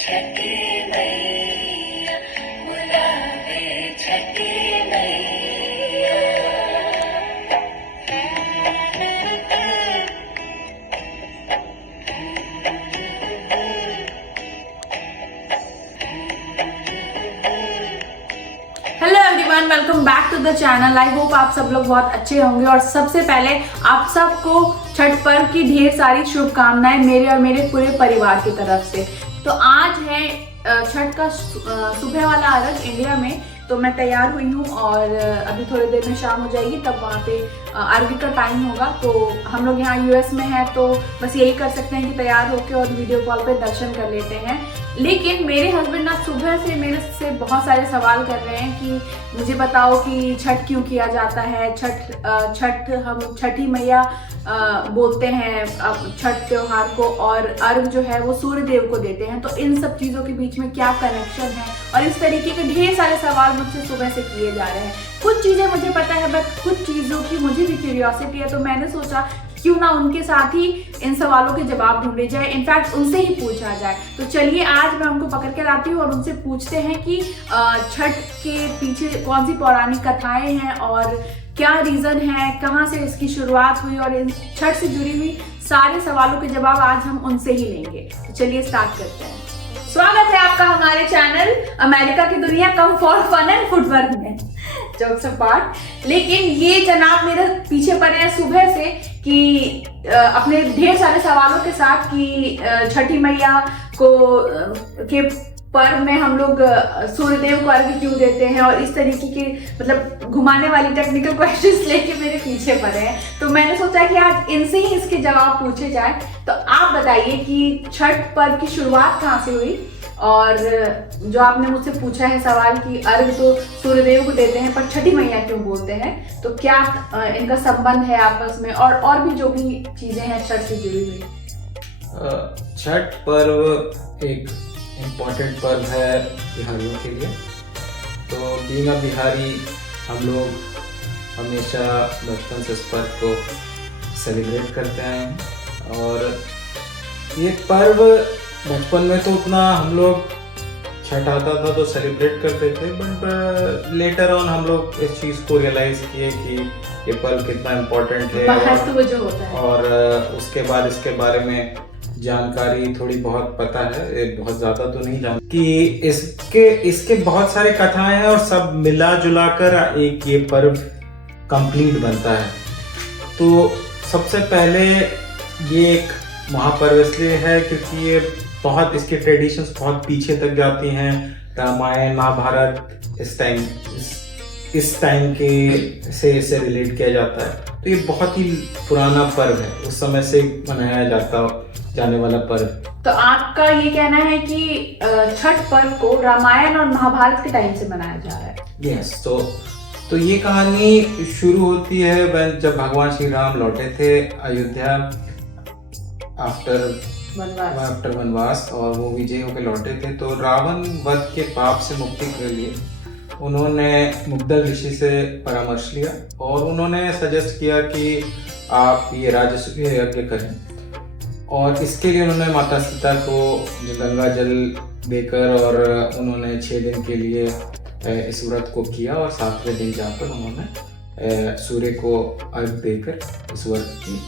छठी मैया बुलावे Chhathi Maiya. Hello everyone, welcome back to the channel. I hope आप सब लोग बहुत अच्छे होंगे और सबसे पहले आप सबको छठ पर्व की ढेर सारी शुभकामनाएं मेरे और मेरे पूरे परिवार की तरफ से। तो आज है छठ का सुबह वाला अर्घ इंडिया में, तो मैं तैयार हुई हूँ और अभी थोड़ी देर में शाम हो जाएगी, तब वहाँ पे अर्घ का टाइम होगा। तो हम लोग यहाँ यूएस में हैं, तो बस यही कर सकते हैं कि तैयार होकर और वीडियो कॉल पे दर्शन कर लेते हैं। लेकिन मेरे हस्बैंड ना सुबह से मेरे से बहुत सारे सवाल कर रहे हैं कि मुझे बताओ कि छठ क्यों किया जाता है। छठ हम छठी मैया बोलते हैं छठ त्योहार को, और अर्घ जो है वो सूर्य देव को देते हैं। तो इन सब चीज़ों के बीच में क्या कनेक्शन है, और इस तरीके के ढेर सारे सवाल मुझसे सुबह से किए जा रहे हैं। कुछ चीज़ें मुझे पता है, बट कुछ चीज़ों की मुझे भी क्यूरियोसिटी है, तो मैंने सोचा क्यों ना उनके साथ ही इन सवालों के जवाब ढूंढे जाए, इनफैक्ट उनसे ही पूछा जाए। तो चलिए आज मैं उनको पकड़ के लाती हूँ और उनसे पूछते हैं कि छठ के पीछे कौन सी पौराणिक कथाएं हैं और क्या रीजन है, कहाँ से इसकी शुरुआत हुई, और इन छठ से जुड़ी हुई सारे सवालों के जवाब आज हम उनसे ही लेंगे। तो चलिए स्टार्ट करते हैं। स्वागत है आपका हमारे चैनल अमेरिका की दुनिया come for fun and footwork में। जोक्स अपार्ट, लेकिन ये जनाब मेरे पीछे पड़े हैं सुबह से कि अपने ढेर सारे सवालों के साथ कि छठी मैया को के पर्व में हम लोग सूर्यदेव को अर्घ्य क्यों देते हैं, और इस तरीके के मतलब घुमाने वाली टेक्निकल क्वेश्चंस लेके मेरे पीछे पड़े हैं। तो मैंने सोचा कि आज इनसे ही इसके जवाब पूछे जाए। तो आप बताइए कि छठ पर्व की शुरुआत कहाँ से हुई, और जो आपने मुझसे पूछा है सवाल कि अर्घ तो सूर्यदेव को देते हैं पर छठी मैया क्यों बोलते हैं, तो क्या इनका संबंध है आपस में, और भी जो भी चीजें हैं छठ से जुड़ी हुई। छठ पर्व एक इम्पॉर्टेंट पर्व है बिहारियों के लिए। तो बीइंग अ बिहारी हम लोग हमेशा बचपन से इस पर्व को सेलिब्रेट करते हैं। और ये पर्व बचपन में तो उतना हम लोग छठ आता था तो सेलिब्रेट करते थे, बट लेटर ऑन हम लोग इस चीज़ को रियलाइज किए कि ये पर्व कितना इम्पोर्टेंट है, जो होता है। और उसके बाद इसके बारे में जानकारी थोड़ी बहुत पता है, बहुत ज़्यादा तो नहीं जानती कि इसके बहुत सारे कथाएं हैं और सब मिला जुला कर एक ये पर्व कंप्लीट बनता है। तो सबसे पहले ये एक महापर्व इसलिए है क्योंकि ये बहुत इसके ट्रेडिशंस बहुत पीछे तक जाती हैं। रामायण महाभारत इस टाइम के से इसे रिलेट किया जाता है। तो ये बहुत ही पुराना पर्व है, उस समय से मनाया जाने वाला पर्व। तो आपका ये कहना है कि छठ पर्व को रामायण और महाभारत के टाइम से मनाया जा रहा है। यस, तो ये कहानी शुरू होती है जब भगवान श्री राम लौटे थे अयोध्या आफ्टर वनवास, और वो विजय होकर लौटे थे। तो रावण वध के पाप से मुक्ति के लिए उन्होंने मुग्दल ऋषि से परामर्श लिया और उन्होंने सजेस्ट किया कि आप ये राजसूय यज्ञ करें, और इसके लिए उन्होंने माता सीता को गंगा जल देकर और उन्होंने 6 दिन के लिए इस व्रत को किया, और 7वें दिन जाकर उन्होंने सूर्य को अर्घ देकर इस व्रत की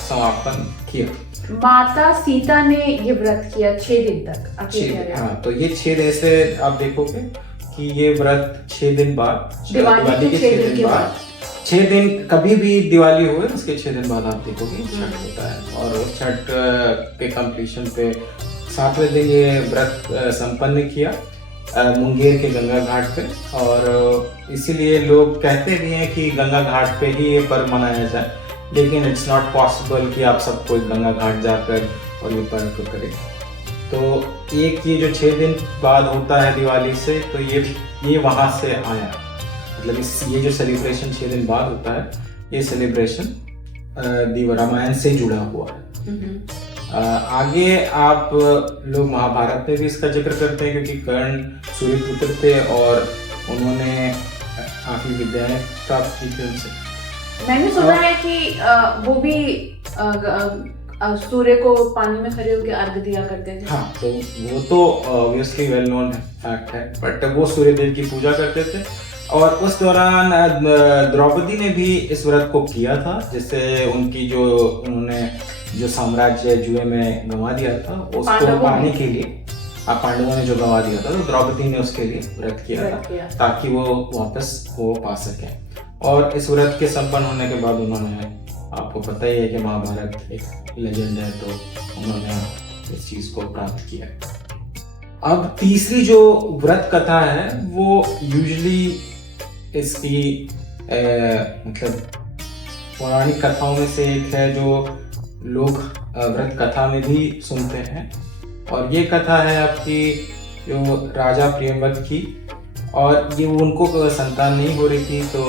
समापन किया। माता सीता ने ये व्रत किया 6 दिन तक अकेले। हाँ, तो ये 6 दिन से आप देखोगे कि ये व्रत 6 दिन बाद, दिवाली के 6 दिन बाद, 6 दिन कभी भी दिवाली हुए उसके 6 दिन बाद आप देखोगे छठ होता है। और छठ के कंप्लीशन पे 7वें दिन ये व्रत संपन्न किया मुंगेर के गंगा घाट पे, और इसीलिए लोग कहते भी हैं कि गंगा घाट पे ही ये पर्व मनाया जाए, लेकिन इट्स नॉट पॉसिबल कि आप सब कोई गंगा घाट जाकर और ये पर्व को करें। तो एक ये जो 6 दिन बाद होता है दिवाली से, तो ये वहाँ से आया, मतलब ये जो सेलिब्रेशन 6 दिन बाद होता है, ये सेलिब्रेशन रामायण से जुड़ा हुआ है। आगे आप लोग महाभारत में भी इसका जिक्र करते हैं क्योंकि कर्ण सूर्यपुत्र थे और उन्होंने काफी विद्याएं प्राप्त की थी उनसे। मैंने सुना है कि वो भी सूर्य को पानी में खड़े होकर अर्घ दिया करते थे। हाँ, तो वो तो ऑब्वियसली वेल नोन फैक्ट है, बट वो सूर्य देव की पूजा करते थे। और उस दौरान द्रौपदी ने भी इस व्रत को किया था, जिससे उनकी उन्होंने जो साम्राज्य जुए में गंवा दिया था उसको पाने के लिए, पांडवों ने जो गंवा दिया था, तो द्रौपदी ने उसके लिए व्रत किया था ताकि वो वापस वो पा सके। और इस व्रत के संपन्न होने के बाद उन्होंने, आपको पता ही है कि महाभारत एक लेजेंड है, तो उन्होंने इस चीज को प्राप्त किया। अब तीसरी जो व्रत कथा है वो यूजुअली इसकी मतलब पौराणिक कथाओं में से एक है जो लोग व्रत कथा में भी सुनते हैं। और ये कथा है आपकी जो राजा प्रियव्रत की, और ये उनको संतान नहीं हो रही थी, तो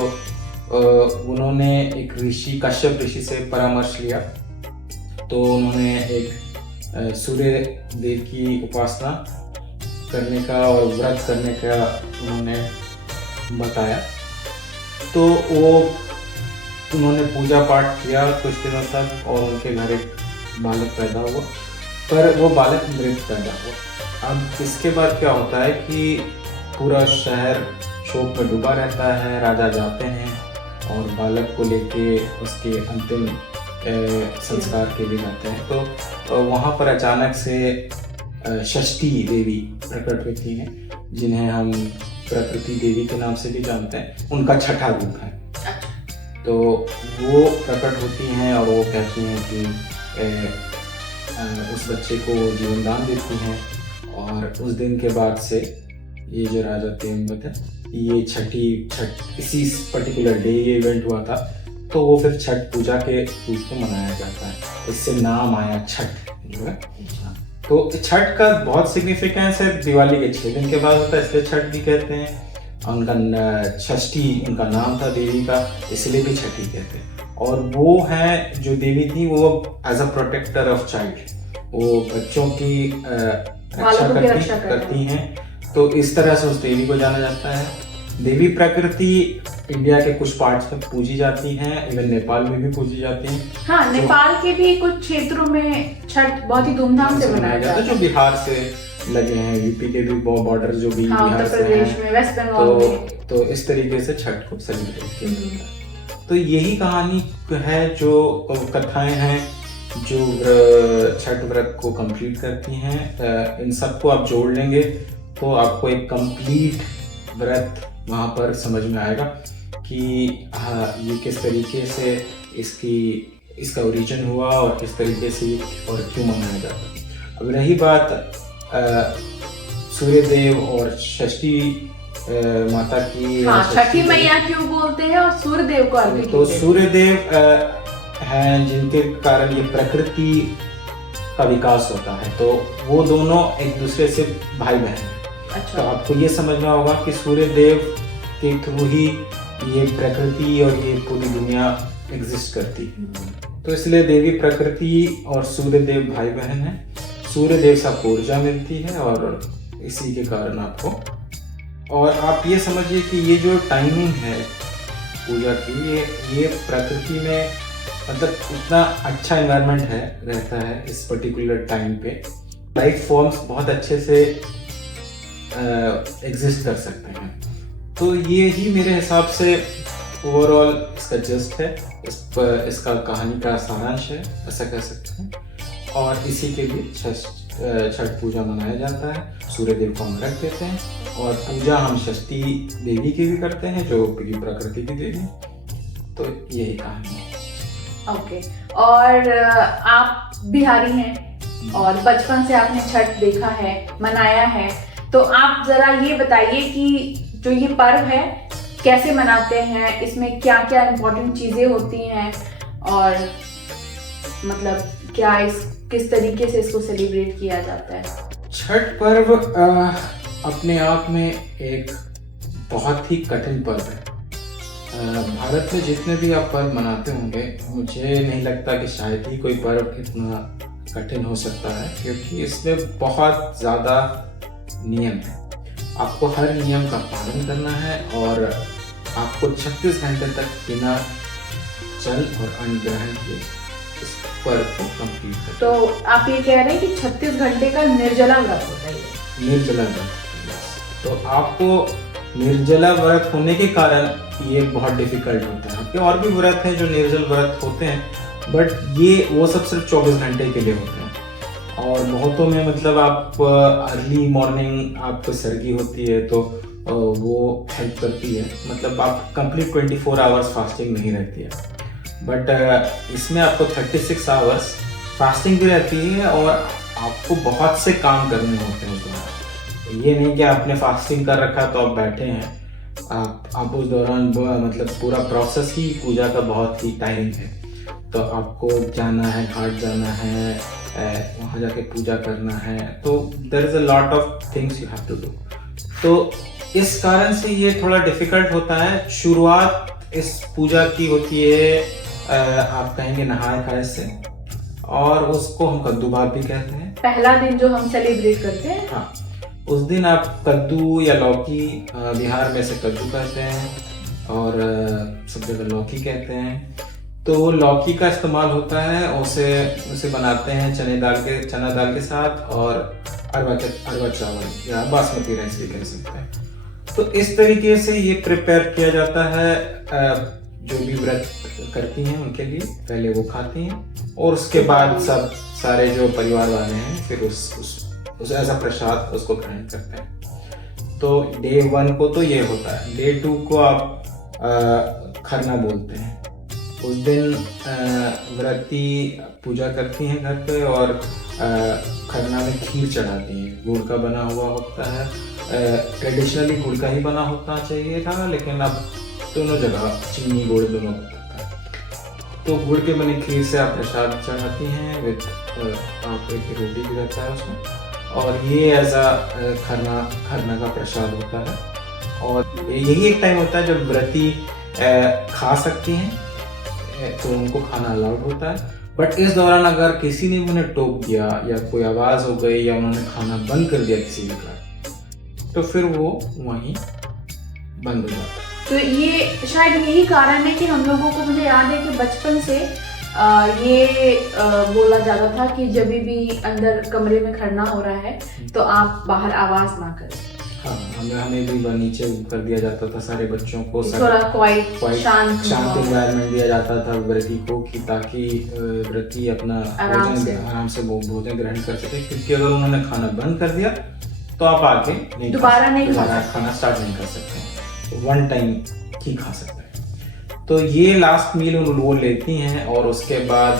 उन्होंने एक ऋषि कश्यप ऋषि से परामर्श लिया। तो उन्होंने एक सूर्य देव की उपासना करने का और व्रत करने का उन्होंने बताया। तो उन्होंने पूजा पाठ किया कुछ दिनों तक और उनके घर एक बालक पैदा हुआ, पर वो बालक मृत पैदा हुआ। अब इसके बाद क्या होता है कि पूरा शहर शोक में डूबा रहता है, राजा जाते हैं और बालक को लेके उसके अंतिम संस्कार के लिए जाते हैं। तो वहाँ पर अचानक से षष्ठी देवी प्रकट होती हैं, जिन्हें हम प्रकृति देवी के नाम से भी जानते हैं। उनका छठा रूप है। तो वो प्रकट होती हैं और वो कहती हैं कि उस बच्चे को जीवन दान देती हैं। और उस दिन के बाद से ये जो राजा प्रियव्रत है, ये छठ इसी पर्टिकुलर डे ये इवेंट हुआ था, तो वो फिर छठ पूजा के रूप में मनाया जाता है। इससे नाम आया छठ जो है। तो छठ का बहुत सिग्निफिकेंस है, दिवाली के 6 दिन के बाद होता है, इसलिए छठ भी कहते हैं। उनका षष्ठी उनका नाम था देवी का, इसलिए भी छठी कहते हैं। और वो है जो देवी थी, वो as a protector of child, वो बच्चों की रक्षा करती हैं। तो इस तरह से उस देवी को जाना जाता है। देवी प्रकृति इंडिया के कुछ पार्ट्स में पूजी जाती हैं, इवन नेपाल में भी पूजी जाती हैं। हाँ, नेपाल के भी कुछ क्षेत्रों में छठ बहुत ही धूमधाम से मनाया जाता है, जो बिहार से लगे हैं, यूपी के भी बॉर्डर जो भी बिहार से हैं, वेस्ट बंगाल तो इस तरीके से छठ को सेलिब्रेट किया जाता है। तो यही कहानी है, जो कथाएं हैं जो छठ व्रत को कंप्लीट करती हैं। इन सबको आप जोड़ लेंगे तो आपको एक कंप्लीट व्रत वहाँ पर समझ में आएगा कि हाँ, ये किस तरीके से इसका ओरिजिन हुआ और किस तरीके से और क्यों मनाया जाता है। अब रही बात सूर्यदेव और षष्ठी माता की, हाँ, छठी मैया क्यों बोलते हैं और सूर्यदेव को अर्घ्य तो सूर्यदेव हैं जिनके कारण ये प्रकृति का विकास होता है। तो वो दोनों एक दूसरे से भाई बहन हैं। अच्छा। तो आपको ये समझना होगा कि सूर्यदेव के थ्रू ही ये प्रकृति और ये पूरी दुनिया एग्जिस्ट करती है। तो इसलिए देवी प्रकृति और सूर्यदेव भाई बहन हैं। सूर्यदेव से आपको ऊर्जा मिलती है और इसी के कारण आपको, और आप ये समझिए कि ये जो टाइमिंग है पूजा की, ये प्रकृति में मतलब इतना अच्छा एनवायरनमेंट है रहता है इस पर्टिकुलर टाइम पे। लाइफ फॉर्म्स बहुत अच्छे से एग्जिस्ट कर सकते हैं। तो ये ही मेरे हिसाब से ओवरऑल इसका जस्ट है, इसका कहानी का सारांश है, ऐसा कह सकते हैं। और इसी के लिए छठ पूजा मनाया जाता है। सूर्यदेव को हम रख देते हैं और पूजा हम षष्ठी देवी की भी करते हैं, जो प्रकृति की देवी। तो यही कहानी है। ओके। और आप बिहारी हैं और बचपन से आपने छठ देखा है, मनाया है, तो आप जरा ये बताइए कि जो ये पर्व है कैसे मनाते हैं, इसमें क्या क्या इम्पोर्टेंट चीजें होती हैं और मतलब क्या किस तरीके से इसको सेलिब्रेट किया जाता है। छठ पर्व अपने आप में एक बहुत ही कठिन पर्व है। भारत में जितने भी आप पर्व मनाते होंगे, मुझे नहीं लगता कि शायद ही कोई पर्व इतना कठिन हो सकता है, क्योंकि इसमें बहुत ज़्यादा नियम है। आपको हर नियम का पालन करना है और आपको 36 घंटे तक बिना जल और अन्न ग्रहण किए इस व्रत को कंप्लीट करते तो आप ये कह रहे हैं कि 36 घंटे का निर्जला व्रत होता है ये? हैं। निर्जला व्रत। तो आपको निर्जला व्रत होने के कारण ये बहुत डिफिकल्ट होता है। आपके और भी व्रत हैं जो निर्जल व्रत होते हैं, बट ये वो सब सिर्फ 24 घंटे के लिए होते हैं। और बहुतों में मतलब आप अर्ली मॉर्निंग आपको सर्दी होती है तो वो हेल्प करती है, मतलब आप कंप्लीट 24 आवर्स फास्टिंग नहीं रहती है। बट इसमें आपको 36 आवर्स फास्टिंग भी रहती है और आपको बहुत से काम करने होते हैं उस दौरान। ये नहीं कि आपने फास्टिंग कर रखा तो आप बैठे हैं, आप उस दौरान मतलब पूरा प्रोसेस ही पूजा का बहुत ही टाइमिंग है। तो आपको जाना है, घाट जाना है, वहाँ जाके पूजा करना है, तो there is a lot of things you have to do. तो इस कारण से ये थोड़ा डिफिकल्ट होता है। शुरुआत इस पूजा की होती है आप कहेंगे नहाए खाए से, और उसको हम कद्दू भात भी कहते हैं। पहला दिन जो हम सेलिब्रेट करते हैं, हाँ, उस दिन आप कद्दू या लौकी, बिहार में से कद्दू कहते हैं और सब जगह लौकी कहते हैं। तो लौकी का इस्तेमाल होता है, उसे बनाते हैं चना दाल के साथ और अरवा चावल या बासमती राइस भी कह सकते हैं। तो इस तरीके से ये प्रिपेयर किया जाता है। जो भी व्रत करती हैं उनके लिए पहले वो खाती हैं और उसके बाद सब सारे जो परिवार वाले हैं फिर उस ऐसा प्रसाद उसको ग्रहण करते हैं। तो डे 1 को तो ये होता है। डे 2 को आप खरना बोलते हैं। उस दिन व्रती पूजा करती हैं घर पे और खरना में खीर चढ़ाती हैं। गुड़ का बना हुआ होता है, ट्रेडिशनली गुड़ का ही बना होता चाहिए था, लेकिन अब दोनों जगह चीनी गुड़ दोनों होता है। तो गुड़ के बने खीर से आप प्रसाद चढ़ाती हैं विद आप एक रोटी भी रहता है उसमें, और ये ऐसा खरना का प्रसाद होता है। और यही एक टाइम होता है जब व्रती खा सकती हैं, तो उनको खाना अलाउड होता है। बट इस दौरान अगर किसी ने उन्हें टोक दिया या कोई आवाज हो गई या उन्होंने खाना बंद कर दिया किसी भी कारण, तो फिर वो वहीं बंद हो जाता है। तो ये शायद यही कारण है कि हम लोगों को, मुझे याद है कि बचपन से बोला जाता था कि जब भी अंदर कमरे में खरना हो रहा है तो आप बाहर आवाज ना करें। हाँ, हमें भी नीचे कर दिया जाता था सारे बच्चों को, थोड़ा क्वाइट शांत एनवायरनमेंट दिया जाता था व्रती को, कि ताकि व्रती अपना आराम से भोजन ग्रहण कर सके। क्योंकि अगर उन्होंने खाना बंद कर दिया तो आप आगे दोबारा खाना स्टार्ट नहीं कर सकते, 1 टाइम ही खा सकते हैं। तो ये लास्ट मील वो लेती हैं और उसके बाद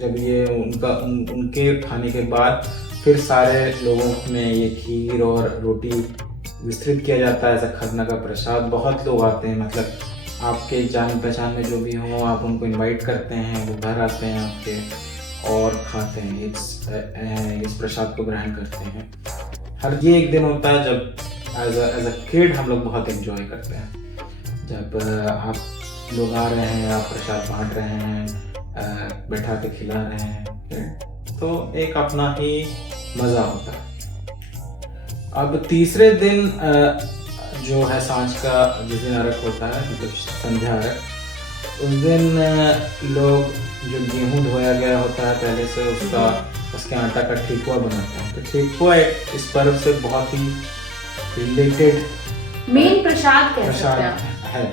जब ये उनके खाने के बाद फिर सारे लोगों में ये खीर और रोटी विस्तृत किया जाता है, ऐसा खरना का प्रसाद। बहुत लोग आते हैं, मतलब आपके जान पहचान में जो भी हो, आप उनको इनवाइट करते हैं, वो घर आते हैं आपके और खाते हैं, इस प्रसाद को ग्रहण करते हैं। हर ये एक दिन होता है जब एज अ किड हम लोग बहुत एंजॉय करते हैं, जब आप लोग आ रहे हैं, आप प्रसाद बांट रहे हैं, बैठा के खिला रहे हैं, तो एक अपना ही मज़ा होता है। अब तीसरे दिन जो है सांझ का, जिस दिन अर्घ होता है, मतलब संध्या अर्घ, उस दिन लोग जो गेहूं धोया गया होता है पहले से, उसके आटा का ठेकुआ बनाते हैं। तो ठेकुआ इस पर्व से बहुत ही रिलेटेड मेन प्रसाद है।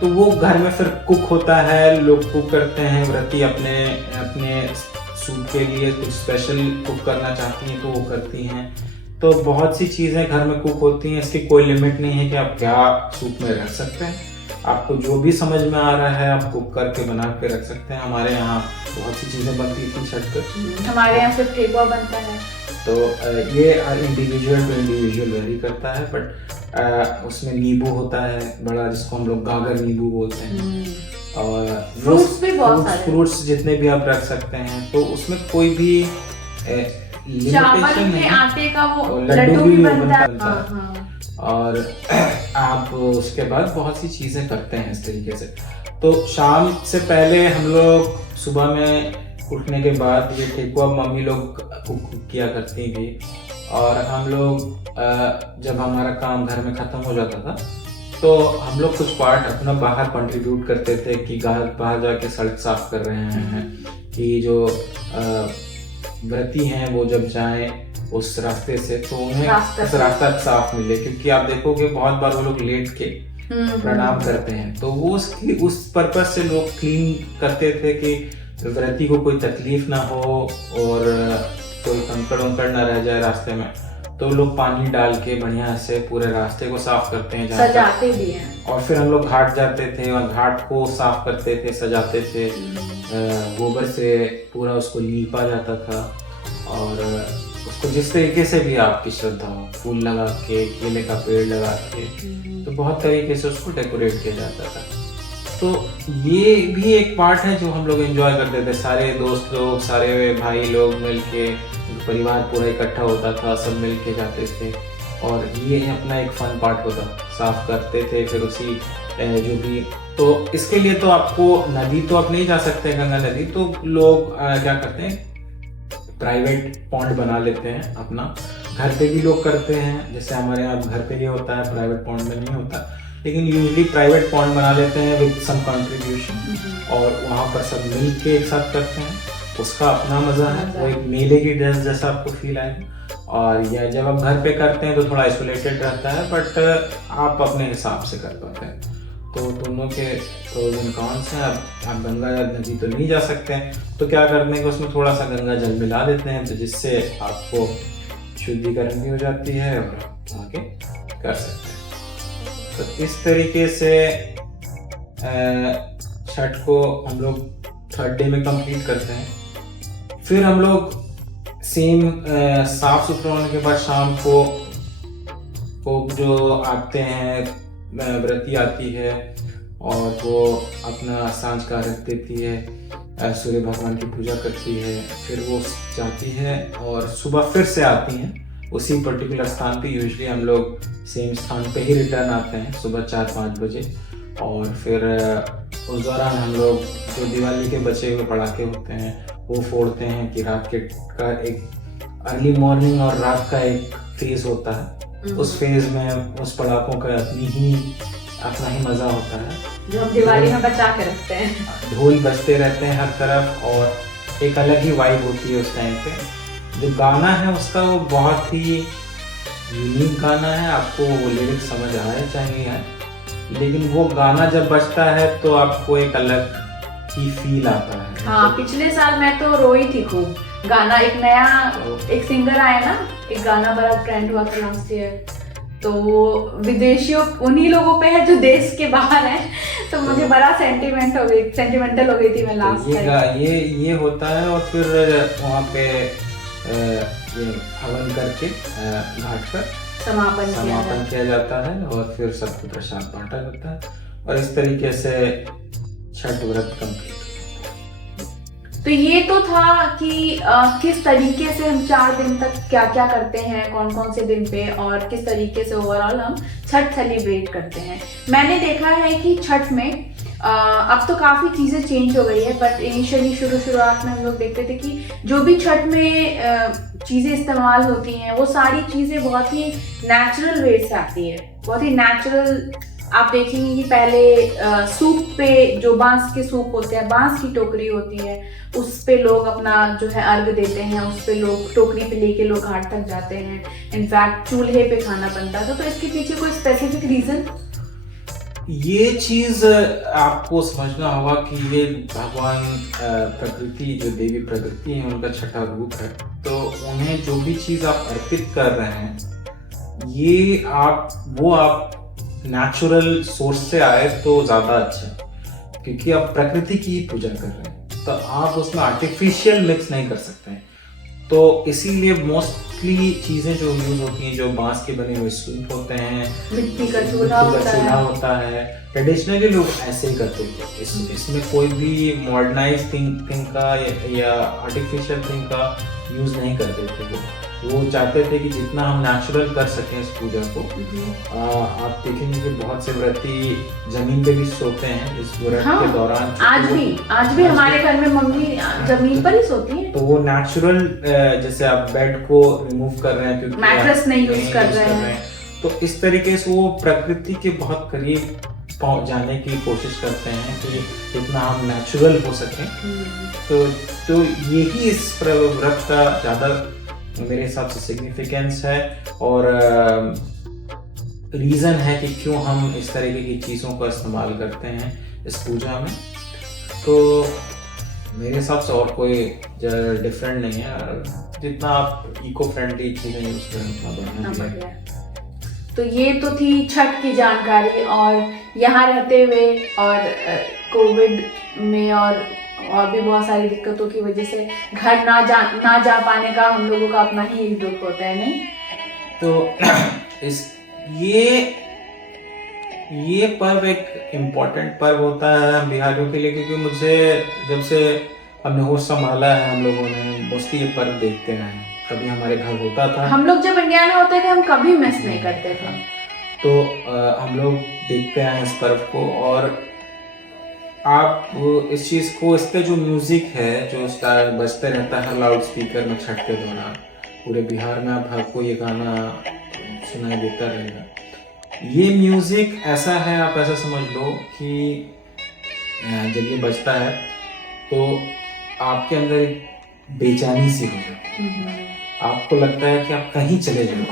तो वो घर में फिर कुक होता है, लोग कुक करते हैं, व्रती अपने सूप के लिए कुछ स्पेशल कुक करना चाहती हैं तो वो करती हैं। तो बहुत सी चीज़ें घर में कुक होती हैं, इसकी कोई लिमिट नहीं है कि आप क्या सूप में रख सकते हैं। आपको जो भी समझ में आ रहा है आप कुक करके बना के रख सकते हैं। हमारे यहाँ बहुत सी चीज़ें बनती थी छठ पर, हमारे यहाँ सिर्फ ठेकुआ बनता है। तो ये इंडिविजुअल टू इंडिविजुअल वेरी करता है। बट उसमें नींबू होता है बड़ा, जिसको हम लोग गागर नींबू बोलते हैं, और फ्रूट्स भी बहुत सारे, फ्रूट्स जितने भी आप रख सकते हैं। तो उसमें कोई भी चावल के आटे का वो लड्डू भी बनता है। और आप उसके बाद बहुत सी चीजें करते हैं इस तरीके से। तो शाम से पहले हम लोग सुबह में उठने के बाद ये ठेकुआ मम्मी लोग कुक किया करती थी, और हम लोग जब हमारा काम घर में खत्म हो जाता था तो हम लोग कुछ पार्ट अपना बाहर कंट्रीब्यूट करते थे कि बाहर जाके सड़क साफ कर रहे हैं, कि जो व्रती हैं वो जब जाएं उस रास्ते से तो उन्हें रास्ता साफ मिले, क्योंकि आप देखोगे बहुत बार वो लोग लेट के प्रणाम करते हैं, तो वो उस पर्पज से लोग क्लीन करते थे कि व्रती को कोई तकलीफ ना हो और कोई कंकड़ उंकड़ ना रह जाए रास्ते में। तो लोग पानी डाल के बढ़िया से पूरे रास्ते को साफ करते हैं, सजाते भी हैं। और फिर हम लोग घाट जाते थे और घाट को साफ करते थे, सजाते थे, गोबर से पूरा उसको लीपा जाता था और उसको जिस तरीके से भी आपकी श्रद्धा हो, फूल लगा के, केले का पेड़ लगा के, तो बहुत तरीके से उसको डेकोरेट किया जाता था। तो ये भी एक पार्ट है जो हम लोग एंजॉय करते थे, सारे दोस्त लोग, सारे भाई लोग मिलके, परिवार पूरा इकट्ठा होता था, सब मिलके जाते थे और ये अपना एक फन पार्ट होता, साफ करते थे। फिर उसी जो भी, तो इसके लिए तो आपको नदी तो आप नहीं जा सकते, गंगा नदी, तो लोग क्या करते हैं, प्राइवेट पॉन्ड बना लेते हैं अपना। घर पे भी लोग करते हैं, जैसे हमारे यहाँ घर पे ये होता है, प्राइवेट पॉन्ड में नहीं होता, लेकिन यूजुअली प्राइवेट पॉन्ड बना लेते हैं विद सम कंट्रीब्यूशन और वहाँ पर सब मिल के एक साथ करते हैं। उसका अपना मजा है, वो एक मेले की ड्रेस जैसा आपको फील आएगा। और या जब आप घर पे करते हैं तो थोड़ा आइसोलेटेड रहता है, बट आप अपने हिसाब से कर पाते हैं। तो दोनों के प्रोज एंड कॉन्स हैं। आप गंगा या नदी तो नहीं जा सकते हैं, तो क्या करने के उसमें थोड़ा सा गंगा जल मिला देते हैं, तो जिससे आपको शुद्धिकरण भी हो जाती है और आगे कर सकते हैं। तो इस तरीके से छठ को हम लोग 3rd डे में कंप्लीट करते हैं। फिर हम लोग सेम साफ सुथरा होने के बाद शाम को जो आते हैं, व्रती आती है और वो अपना सांझ का अर्घ देती है, सूर्य भगवान की पूजा करती है, फिर वो जाती है और सुबह फिर से आती हैं उसी पर्टिकुलर स्थान पे। यूजुअली हम लोग सेम स्थान पे ही रिटर्न आते हैं सुबह 4-5 बजे और फिर उस दौरान हम लोग जो दिवाली के बचे हुए पटाखे होते हैं वो फोड़ते हैं कि रात के का एक अर्ली मॉर्निंग और रात का एक फेज होता है। उस फेज में उस पटाखों का अपना ही मजा होता है, जो हम दिवाली में बचा के रखते हैं। ढोल बजते रहते हैं हर तरफ और एक अलग ही वाइब होती है उस टाइम पे। जो गाना है उसका वो बहुत ही यूनिक गाना है, आपको वो लिरिक्स समझ आए चाहे नहीं आए, लेकिन वो गाना जब बजता है तो आपको एक अलग ही फील आता है। हाँ, पिछले साल मैं तो रोई थी खूब। गाना एक नया एक सिंगर आया ना, एक गाना बड़ा ट्रेंड हुआ था लास्ट ईयर, तो विदेशियों उन्हीं लोगों पे है जो देश के बाहर हैं, तो मुझे बड़ा सेंटिमेंटल हो गई थी मैं लास्ट टाइम। ये होता है और फिर वहाँ पे ये हवन करके घाट पर समापन किया जाता है और फिर सबको प्रसाद बांटा जाता है और इस तरीके से छठ व्रत कंप्लीट। तो ये तो था कि किस तरीके से हम 4 दिन तक क्या क्या करते हैं, कौन कौन से दिन पे और किस तरीके से ओवरऑल हम छठ सेलिब्रेट करते हैं। मैंने देखा है कि छठ में अब तो काफ़ी चीज़ें चेंज हो गई है, बट इनिशियली शुरुआत में हम लोग देखते थे कि जो भी छठ में चीज़ें इस्तेमाल होती हैं वो सारी चीज़ें बहुत ही नेचुरल वे से आती है, बहुत ही नेचुरल। आप देखेंगे कि पहले सूप पे जो बांस के सूप होते हैं, बांस की टोकरी होती है, उस पे लोग अपना जो है अर्घ देते हैं, उस पे लोग टोकरी पे लेके लोग घाट तक जाते हैं। इनफैक्ट चूल्हे पे खाना बनता था। तो इसके पीछे कोई स्पेसिफिक रीजन? ये चीज आपको समझना होगा कि ये भगवान प्रकृति, जो देवी प्रकृति है, उनका छठा रूप है। तो उन्हें जो भी चीज आप अर्पित कर रहे हैं ये आप नेचुरल सोर्स से आए तो ज्यादा अच्छा, क्योंकि आप प्रकृति की ही पूजा कर रहे हैं, तो आप उसमें आर्टिफिशियल मिक्स नहीं कर सकते हैं। तो इसीलिए मोस्टली चीजें जो यूज होती हैं, जो बांस के बने हुए सूप होते हैं, मिट्टी का चूल्हा होता है, ट्रेडिशनली लोग ऐसे ही करते थे। इसमें कोई भी मॉडर्नाइज थिंग का या आर्टिफिशियल थिंग का यूज नहीं करते थे। वो चाहते थे कि जितना हम नेचुरल कर सकें इस पूजा को। आप देखेंगे कि बहुत से व्रती जमीन पे भी सोते हैं इस व्रत के दौरान। आज भी हमारे घर में मम्मी जमीन पर ही सोती है। तो वो नेचुरल, जैसे आप बेड को रिमूव कर रहे हैं क्योंकि मैट्रेस नहीं यूज कर रहे हैं, तो इस तरीके से वो प्रकृति के बहुत करीब पहुंच जाने की कोशिश करते हैं कि जितना हम नेचुरल हो सकें। तो यही इस व्रत का ज़्यादा मेरे हिसाब से सिग्निफिकेंस है और रीज़न है कि क्यों हम इस तरीके की चीज़ों का इस्तेमाल करते हैं इस पूजा में। तो मेरे हिसाब से और कोई डिफरेंट नहीं है, जितना आप इको फ्रेंडली चीज़ें यूज़ करें उतना बढ़िया है। तो ये तो थी छठ की जानकारी, और यहाँ रहते हुए और कोविड में और भी बहुत सारी दिक्कतों की वजह से घर ना जा पाने का हम लोगों का अपना ही दुख होता है, नहीं? तो ये पर्व एक इम्पोर्टेंट पर्व होता है बिहारियों के लिए, क्योंकि मुझे जब से हमने होश संभाला है हम लोगों ने मोस्टली ये पर्व देखते रहे हैं। कभी हमारे घर होता था, हम लोग जब इंडिया में होते थे हम कभी मिस नहीं करते थे, तो हम लोग देखते हैं इस पर्व को। और आप इस चीज़ को, इसका जो म्यूजिक है जो बजते रहता है लाउड स्पीकर में छठ के दौरान पूरे बिहार में, अब आपको ये गाना सुनाई देता रहेगा। ये म्यूजिक ऐसा है, आप ऐसा समझ लो कि जब ये बजता है तो आपके अंदर बेचैनी सी हो जाती है, आपको लगता है कि आप कहीं चले जाओ,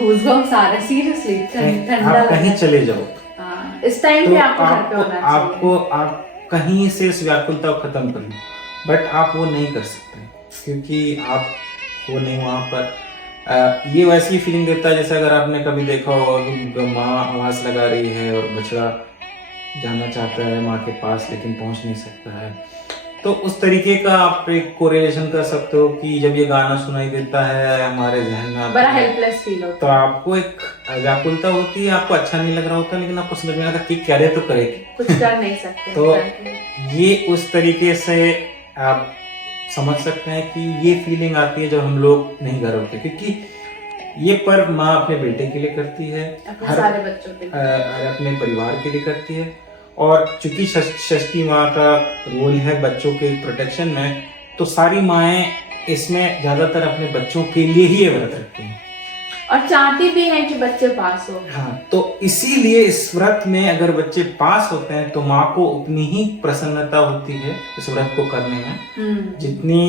सीरियसली आप कहीं चले जाओ। इस टाइम पे आपको घर पे होना चाहिए। आप कहीं से इस व्याकुलता को खत्म कर लो, बट आप वो नहीं कर सकते क्योंकि आप वो नहीं वहाँ पर। ये वैसी फीलिंग देता है जैसे अगर आपने कभी देखा हो माँ आवाज़ लगा रही है और बछड़ा जाना चाहता है माँ के पास लेकिन पहुँच नहीं सकता है, तो उस तरीके का आप एक कोरिलेशन कर सकते हो कि जब ये गाना सुनाई देता है हमारे जहन में बड़ा हेल्पलेस फील होता है, तो आपको एक व्याकुलता होती है, आपको अच्छा नहीं लग रहा होता, लेकिन आपको समझ में आता है कि करे तो करे, कुछ कर नहीं सकते। तो ये उस तरीके से आप समझ सकते हैं कि ये फीलिंग आती है जब हम लोग नहीं घर होते, क्योंकि ये पर्व माँ अपने बेटे के लिए करती है, सारे बच्चों के लिए, अपने परिवार के लिए करती है। और चूंकि षष्ठी माँ का रोल है बच्चों के प्रोटेक्शन में, तो सारी माएँ इसमें ज्यादातर अपने बच्चों के लिए ही ये व्रत रखती हैं और चाहती भी हैं कि बच्चे पास हो। हाँ, तो इसीलिए इस व्रत में अगर बच्चे पास होते हैं तो माँ को उतनी ही प्रसन्नता होती है इस व्रत को करने में जितनी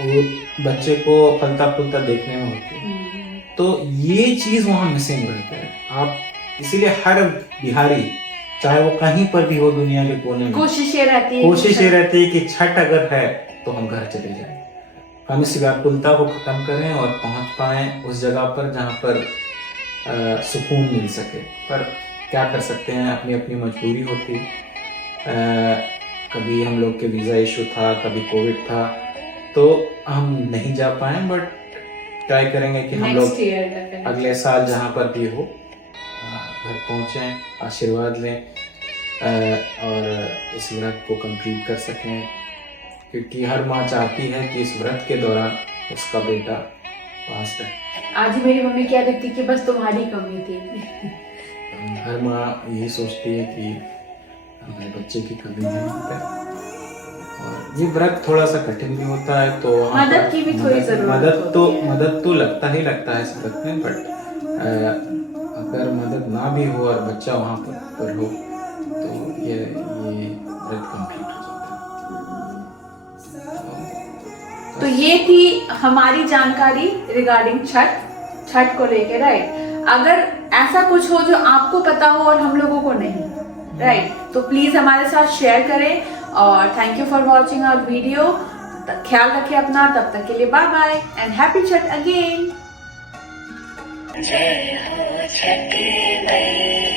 वो बच्चे को फलता फूलता देखने में होती है। तो ये चीज वहाँ मिसिंग रहता है। आप इसीलिए हर बिहारी चाहे वो कहीं पर भी हो दुनिया के कोने में, कोशिश ये रहती है कि छठ अगर है तो हम घर चले जाएं, हम इस व्याकुलता को खत्म करें और पहुंच पाएं उस जगह पर जहां पर सुकून मिल सके। पर क्या कर सकते हैं, अपनी अपनी मजबूरी होती है। कभी हम लोग के वीज़ा इशू था, कभी कोविड था, तो हम नहीं जा पाए, बट ट्राई करेंगे कि हम लोग अगले साल जहाँ पर भी हो घर पहुँचें, आशीर्वाद लें और इस व्रत को कंप्लीट कर सकें, क्योंकि हर माँ चाहती है कि इस व्रत के दौरान उसका बेटा पास रहे। आज ही मेरी मम्मी कह रही थी कि बस तुम्हारी कमी थी। हर माँ यही सोचती है कि हमारे बच्चे की कमी नहीं है। और ये व्रत थोड़ा सा कठिन भी होता है, तो मदद की भी थोड़ी जरूरत मदद तो लगता ही लगता है इस व्रत में, बट अगर मदद ना भी हो और बच्चा वहाँ पर हो तो ये व्रत कंप्लीट हो जाता है। तो ये थी हमारी जानकारी रिगार्डिंग छठ को लेके, राइट। अगर ऐसा कुछ हो जो आपको पता हो और हम लोगों को नहीं, राइट, तो प्लीज हमारे साथ शेयर करें। और thank you for watching our video. ख्याल रखिए अपना, तब तक के लिए bye bye and happy Chhath again. जय हो छठी मैया।